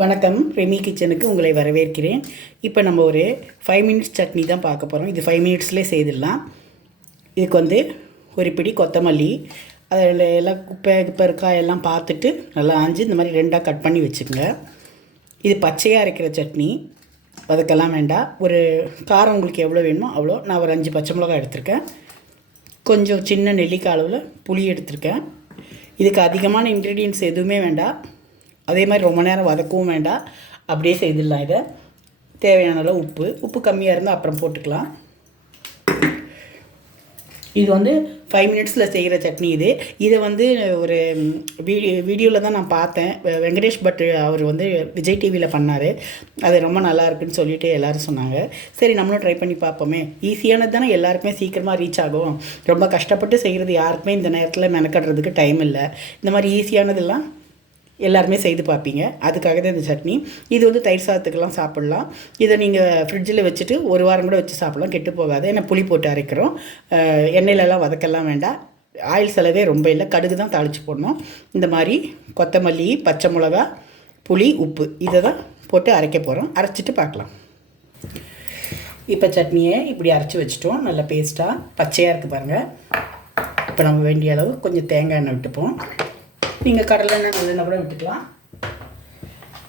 வணக்கம், ரெமி கிச்சனுக்கு உங்களை வரவேற்கிறேன். இப்போ நம்ம ஒரு 5 மினிட்ஸ் சட்னி தான் பார்க்க போகிறோம். இது 5 மினிட்ஸ்லேயே செய்திடலாம். இதுக்கு ஒரு பிடி கொத்தமல்லி, அதில் எல்லாம் குப்பை இருக்கா எல்லாம் பார்த்துட்டு நல்லா ஆஞ்சு இந்த மாதிரி 2ஆக கட் பண்ணி வச்சுக்கோங்க. இது பச்சையாக அரைக்கிற சட்னி, வதக்கெல்லாம் வேண்டாம். ஒரு காரம் உங்களுக்கு எவ்வளோ வேணுமோ அவ்வளோ. நான் ஒரு 5 பச்சை மிளகாய் எடுத்திருக்கேன். கொஞ்சம் சின்ன நெல்லிக்காய் அளவில் புளி எடுத்திருக்கேன். இதுக்கு அதிகமான இன்க்ரீடியன்ட்ஸ் எதுவுமே வேண்டாம். அதே மாதிரி ரொம்ப நேரம் வதக்கவும் வேண்டாம், அப்படியே செய்திடலாம். இதை தேவையான அளவு உப்பு கம்மியாக இருந்தால் அப்புறம் போட்டுக்கலாம். இது 5 மினிட்ஸில் செய்கிற சட்னி. இதை ஒரு வீடியோவில் தான் நான் பார்த்தேன். வெங்கடேஷ் பட் அவர் விஜய் டிவியில் பண்ணார். அது ரொம்ப நல்லா இருக்குன்னு சொல்லிட்டு எல்லோரும் சொன்னாங்க. சரி, நம்மளும் ட்ரை பண்ணி பார்ப்போமே. ஈஸியானது தானே, எல்லாருக்குமே சீக்கிரமாக ரீச் ஆகும். ரொம்ப கஷ்டப்பட்டு செய்கிறது யாருக்குமே இந்த நேரத்தில் மெனக்கட்டுறதுக்கு டைம் இல்லை. இந்த மாதிரி ஈஸியானதெல்லாம் எல்லாருமே செய்து பார்ப்பீங்க. அதுக்காக தான் இந்த சட்னி. இது தயிர் சாதத்துக்கெல்லாம் சாப்பிட்லாம். இதை நீங்கள் ஃப்ரிட்ஜில் வச்சுட்டு ஒரு வாரம் கூட வச்சு சாப்பிட்லாம், கெட்டு போகாது. ஏன்னா புளி போட்டு அரைக்கிறோம். எண்ணெயிலலாம் வதக்கலாம் வேண்டாம். ஆயில் செலவே ரொம்ப இல்லை, கடுகு தான் தாளித்து போடணும். இந்த மாதிரி கொத்தமல்லி, பச்சை மிளகா, புளி, உப்பு இதை தான் போட்டு அரைக்க போகிறோம். அரைச்சிட்டு பார்க்கலாம். இப்போ சட்னியை இப்படி அரைச்சி வச்சுட்டோம். நல்லா பேஸ்ட்டாக பச்சையாக இருக்குது பாருங்கள். இப்போ நம்ம வேண்டிய அளவு கொஞ்சம் தேங்காய் எண்ணெய் விட்டுப்போம். நீங்கள் கடலை எண்ணெய் நல்லெண்ணெய் கூட விட்டுக்கலாம்.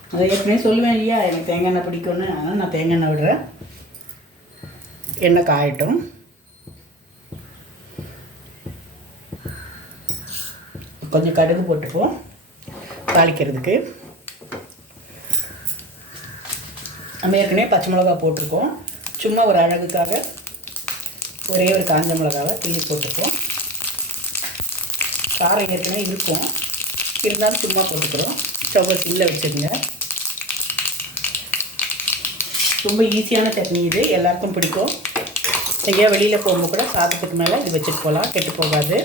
அதை ஏற்கனவே சொல்லுவேன் இல்லையா, எனக்கு தேங்காய் எண்ணெய் பிடிக்கும்னு. அதனால் நான் தேங்காய் எண்ணெய் விடுறேன். எண்ணெய் காயட்டும். கொஞ்சம் கடுகு போட்டுப்போம் தாளிக்கிறதுக்கு. நம்ம ஏற்கனவே பச்சை மிளகா போட்டிருக்கோம். சும்மா ஒரு அழகுக்காக ஒரே ஒரு காஞ்ச மிளகாவை கிள்ளி போட்டுப்போம். காரம் ஏற்கனவே இருக்கும், இருந்தாலும் சும்மா போட்டுக்கிறோம். ஸ்டவ்வை சிம்மில் வச்சுருங்க. ரொம்ப ஈஸியான சட்னி. இது எல்லாருக்கும் பிடிக்கும். எங்கேயா வெளியில் போகும்போது கூட சாதத்துக்கு மேலே இது வச்சுட்டு போகலாம், கெட்டு போகாது.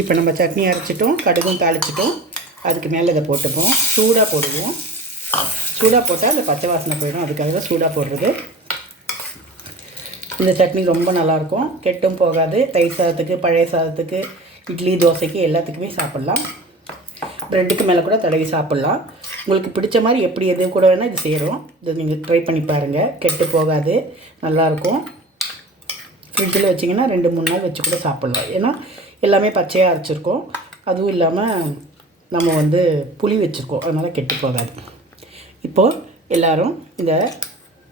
இப்போ நம்ம சட்னி அரைச்சிட்டோம், கடுகும் தாளிச்சிட்டோம். அதுக்கு மேலே இதை போட்டுப்போம். சூடாக போடுவோம். சூடாக போட்டால் அந்த பச்சை வாசனை போயிடும். அதுக்காக தான் சூடாக போடுறது. இந்த சட்னி ரொம்ப நல்லாயிருக்கும், கெட்டும் போகாது. தயிர் சாதத்துக்கு, பழைய சாதத்துக்கு, இட்லி, தோசைக்கு எல்லாத்துக்குமே சாப்பிட்லாம். ப்ரெட்டுக்கு மேலே கூட தடவி சாப்பிட்லாம். உங்களுக்கு பிடிச்ச மாதிரி எப்படி எது கூட வேணால் இது செய்கிறோம். இதை நீங்கள் ட்ரை பண்ணி பாருங்கள், கெட்டு போகாது, நல்லாயிருக்கும். ஃப்ரிட்ஜில் வச்சிங்கன்னா 2-3 நாள் வச்சு கூட சாப்பிட்லாம். ஏன்னா எல்லாமே பச்சையாக அரைச்சிருக்கோம். அதுவும் இல்லாமல் நம்ம புளி வச்சுருக்கோம், அதனால் கெட்டு போகாது. இப்போது எல்லோரும் இந்த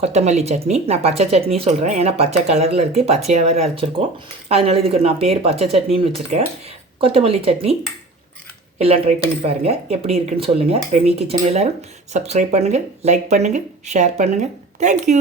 கொத்தமல்லி சட்னி, நான் பச்சை சட்னி சொல்கிறேன் ஏன்னா பச்சை கலரில் இருக்குது, பச்சையாக வேறு அரைச்சிருக்கோம். அதனால் இதுக்கு நான் பேர் பச்சை சட்னின்னு வச்சுருக்கேன். கொத்தமல்லி சட்னி எல்லாம் ட்ரை பண்ணி பாருங்கள், எப்படி இருக்குன்னு சொல்லுங்கள். ரெமி கிச்சன் எல்லோரும் சப்ஸ்கிரைப் பண்ணுங்கள், லைக் பண்ணுங்கள், ஷேர் பண்ணுங்கள். தேங்க்யூ.